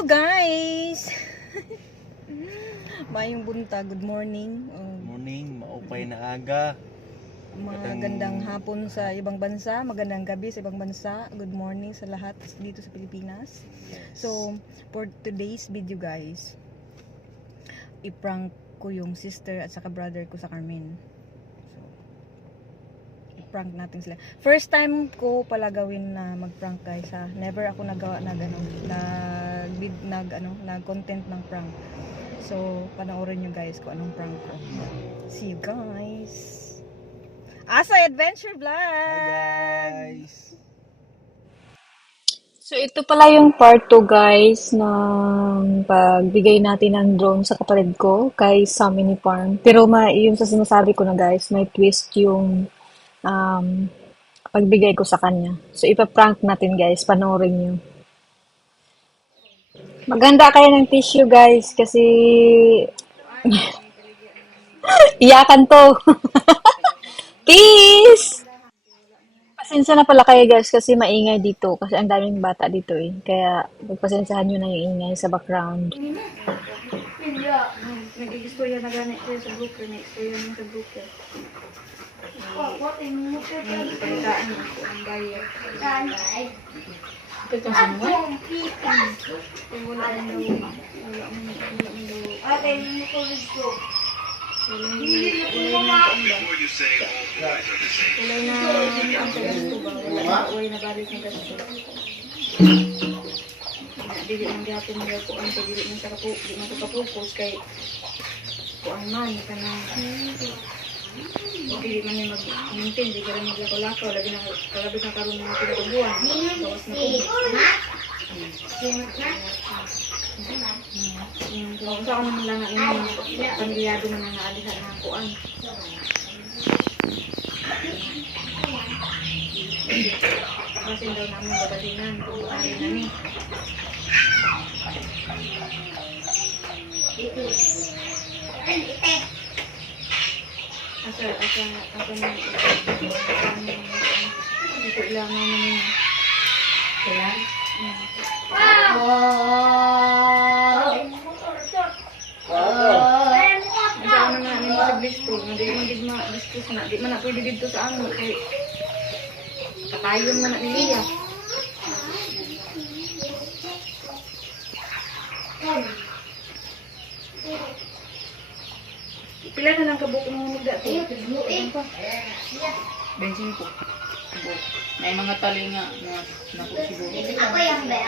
Hello guys! Mayong bunta, good morning. Morning, maupay na aga. Magandang hapon sa ibang bansa, magandang gabi sa ibang bansa. Good morning sa lahat dito sa Pilipinas. Yes. So, for today's video guys, i-prank ko yung sister at saka brother ko sa Carmen. So, i-prank natin sila. First time ko pala gawin na mag-prank guys ha. Never ako nagawa na gano'n, nag-content ng prank. So, panoorin nyo guys kung anong prank ko. See you guys! Asay Adventure Vlog! Hi guys! So, ito pala yung part 2 guys ng pagbigay natin ng drone sa kapatid ko kay Samini Farm. Pero yung sa sinasabi ko na guys, may twist yung pagbigay ko sa kanya. So, ipaprank natin guys, panoorin nyo. Maganda kayo ng tissue guys kasi iyakan to. Peace! Pasensya na pala kayo guys kasi maingay dito kasi ang daming bata dito eh. Kaya pagpasensyahan nyo na yung ingay sa background. Nag-istorya na ganit siya sa broker. Nag-istorya na sa broker. Pagkaan ako ang bayad. Ito sa mga? Wala ang daw. Ate, hindi ko gusto. Wala na ang gasto ba? Wala na balik ng gasto. Dili man gyapon mo ko ang dili man sa ko, di man ko focus kay ko ang man kana. Dili man ni mag-maintain, di ka rin maglakaw-lakaw, labi na karon mga pinatubuan. Gawas na ko. Kung saan naman lang ang pangyayado na nangaalisa na kuan. Kasi daw namin babalinan kung ano na ni. Asa na dito ilang naman kaya di man na pwede dito sa ano kay katayon man na niya. Pila na lang kabuk mo nagda to? Bensin po. May mga talinga na naku siguro. Ako yung ba?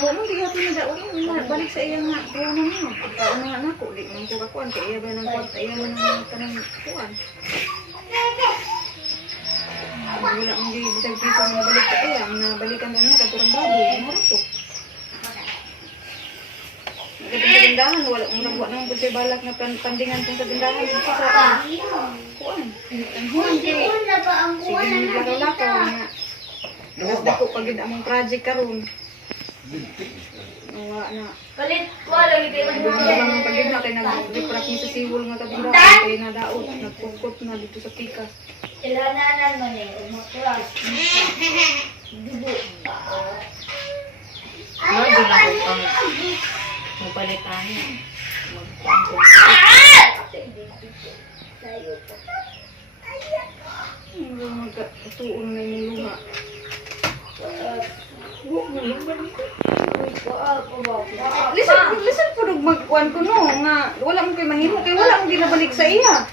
Wala di hapon na daw balik sa iya nga kuan mo. Ano nga nako di man ko kakuan kay iya ba nang kwarta iya man ang tanang kuan. Wala mong di bisag dito na balik sa iya, nabalikan na katurang baboy, ano to. Tindahan wala mo nang nang pagkay balak na pandingan tong sa tindahan sa kuan. Ang hindi. Sige ni lakaw-lakaw nga. Dapat dako pagid among project karon. Wala na. Palit ko lagi tayo Ang pagid na kay nag-deprap ni sa siwol nga kabila kay nadaot nagpukot na dito sa pikas. Ilananan mo ni umaklas. Dugo. Ano din ako pang mapalitan. Magkatuon na yung luha. Listen po magkuhan ko no nga wala mo kay mahimo kay wala mo ginabalik sa iya.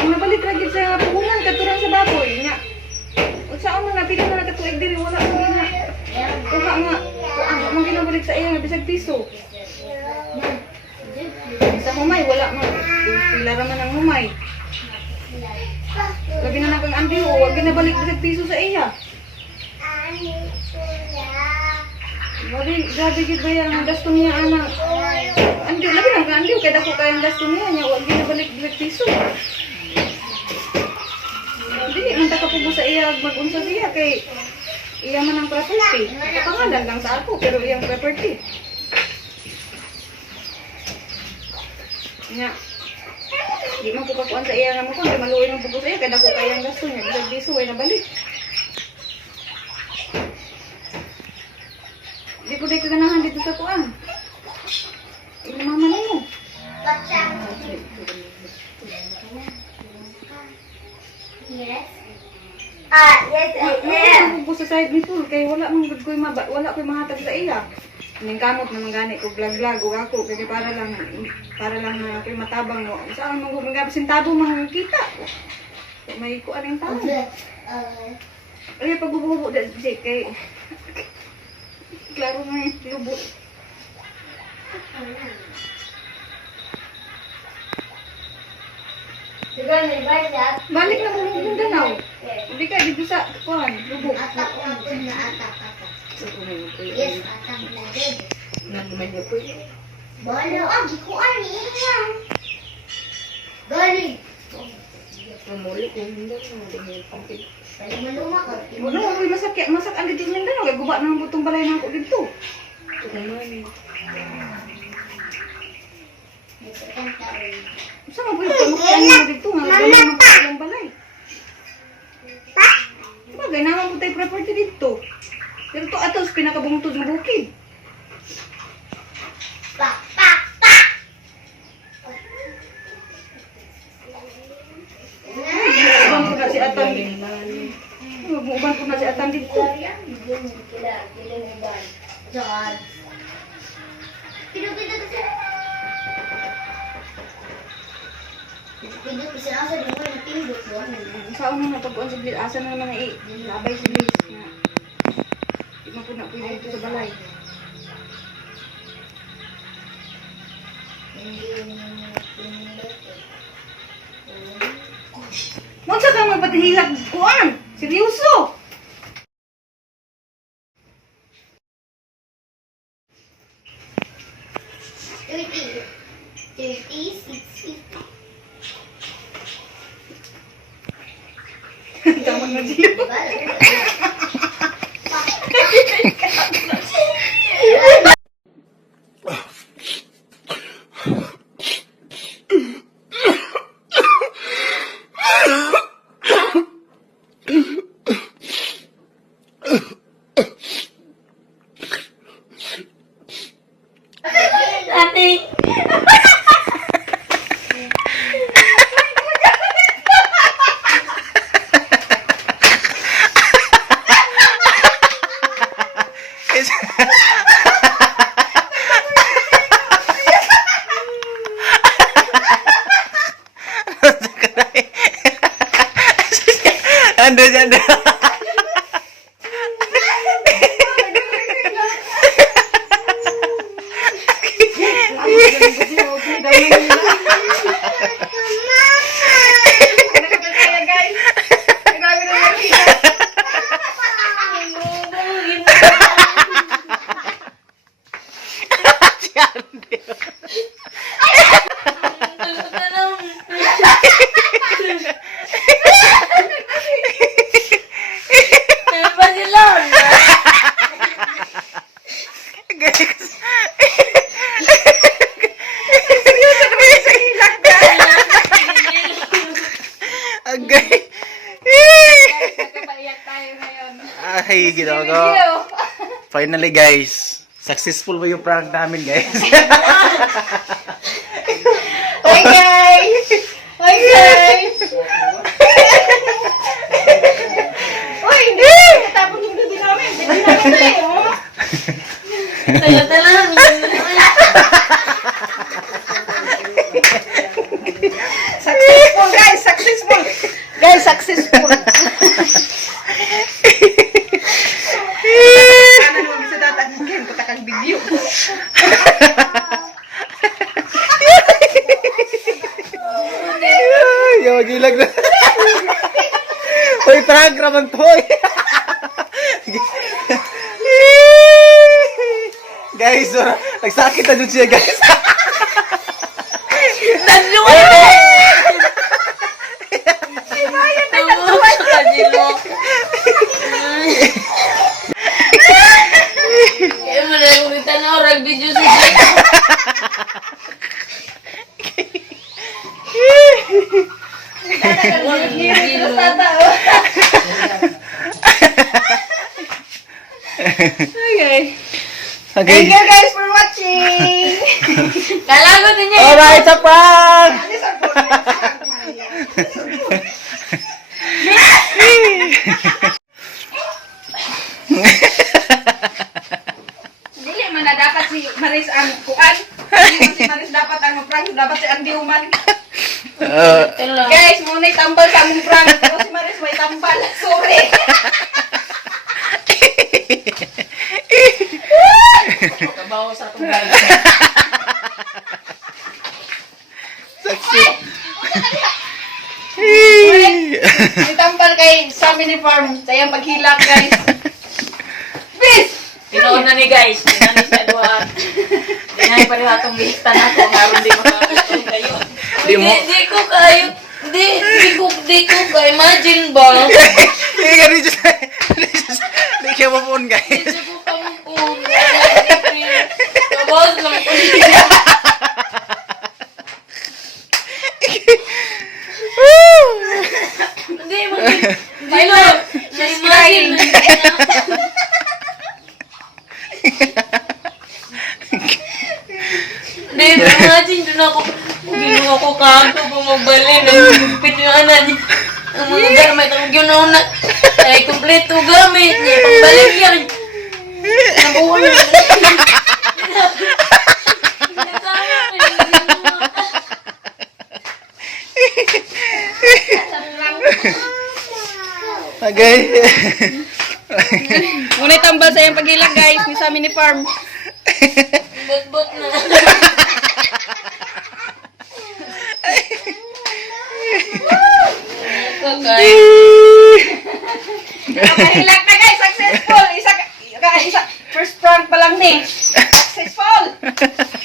Ang nabalik lagi sa puhunan katurang sa baboy nga. Unsa man na pila na katuig diri wala mo gina. Kuha nga ang mo ginabalik sa iya nga bisag piso. Sa humay wala man. Pila ra man ang humay. Labi na nang ambi o wag ginabalik bisag piso sa iya. Grabe gid ba yan ang gasto niya anak. Andi labi nang andi kayang gasto niya. Nya, huwag ginabalik direct piso. Dili, man takapubo sa iya, mag-unsa siya kay iya man ang property. Kapangalan lang sa ako, pero iyang property. Nya, di man ko kakuan sa iya nga mo kung di maluoy ng pugo sa iya, kaya dako kayang gasto niya. Bisag piso, ay nabalik. Di ko day kaganahan dito sa kuan. Mama mo. Yes. Yes, I am. Ako sa side ni Tul kay wala man gud koy wala koy mahatag sa iya. Ning kamot naman gani ko vlog ug ako kay para lang na koy matabang mo. Saan man gud mga sintabo man kita. May kuan ang tao. Ay pagbububo da kay klaro nga yung lubot. Diba, may bayad? Balik na mo ng Mindanao. Hindi ka dito sa kuan, lubot. Atak na atak. Yes, atak na din. Balo, gikuan niya. Galing. Balik maluma ka. Ano, masak ang dito Mindanao. Kaya guba ng butong balay na ako dito. Saan mo po yung pamukhaan mo dito? Nga gano'n ang butong balay. Bagay, naman po tayo property dito. Pero ito atos, pinakabungtod ng bukid. Pa. Uban ko na si Atan. Uban ko na si Atan dito. Saan mo na pag-uwan sa bilis? Asa na naman labay sa bilis na di man po na pwede dito sa balay. Magsa ka magpatihilag kuan? Seryoso? Tama na sila. Anda. Agay. Nakapaiyak tayo ngayon. Ay, ginawa. Finally guys, successful ba yung prank namin guys? Hi guys! Hi guys! Uy, hindi! Natapos yung gabi namin. Hindi namin tayo. Tala-tala. Successful guys! Successful! Guys, successful! Ano naman bisa tatangin ko takang video. Yung magilag na. Uy, prank naman to eh. Guys, nagsakit na dun siya guys. Kaya mo na yung na orang video sa Jake. Okay. Okay. Thank you guys for watching. Kalagot niya. Alright, sa prank! Dili man na dapat si Maris ang kuan. Dili man si Maris dapat ang prank, dapat si Andy Human. Guys, muna tambal sa among prank. Pero si Maris may tambal. Sorry. Kabaw sa atong guys. Success. May tambal kay Family Farm. Sa iyang paghilak, guys. Peace! Tinoon na ni guys. Tinani sa duhaan. Tinani pa rin atong lista na ko. Ngayon di makakatong kayo. Di mo- Di ko kayo. Di ko ka. Imagine ba? Hindi ka rin siya. Hindi siya mapun, guys. Di ko kampung. Kabos lang ko. Hindi, hindi mo. Na-imagine. Hindi, imagine doon ako. Ginawa ko kanto bumabalin. Nagpipit yung anan niya. Ang mga gamit, ang ginawa na. Ay, kompleto gamit niya. Pangbalik yan. Nabuhan na. Okay. Muna tambal sa iyang paghilak, guys. Ni Family Farm. Bot-bot na. Ito guys. Paghilak na, guys. Successful. Isa. First prank pa lang ni. Successful.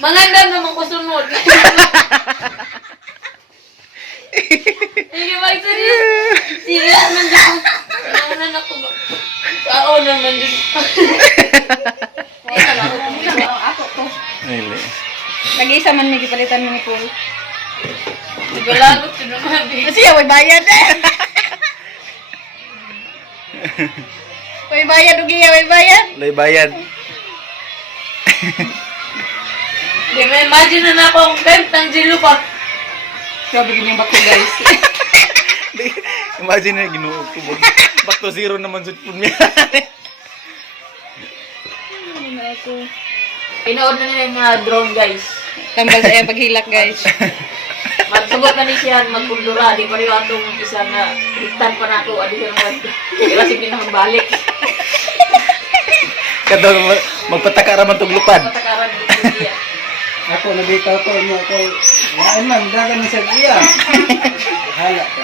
Mangandam naman ko sunod. Sige, mag-serious. Serious man dyan. Nanganan ako ba? Sao naman dyan. Ay, alam ko kung Ako to. Really? Nag-isa man may gipalitan mo ni Paul. Sigalagot yun naman. Kasi may bayad eh. May bayad, Ugiya, may bayad. Lay bayad. Di ba, imagine na na ako ang bent ng Jilo pa. Grabe ganyan bako, guys. Imagine na ginuog ko. Back to zero naman sa pun niya. Pinood na nila yung mga drone guys. Tambal sa iyang paghilak, guys. Magsugot na ni siya, magpundura. Di pa rin atong isang hiktan pa na ako. Adi siya naman. Kaya sige na balik. Kadang magpataka raman tong lupad. Matakaran dito siya. Ako nabitaw ko mo ako. Yan man, dagan na sa iya. Hala ka.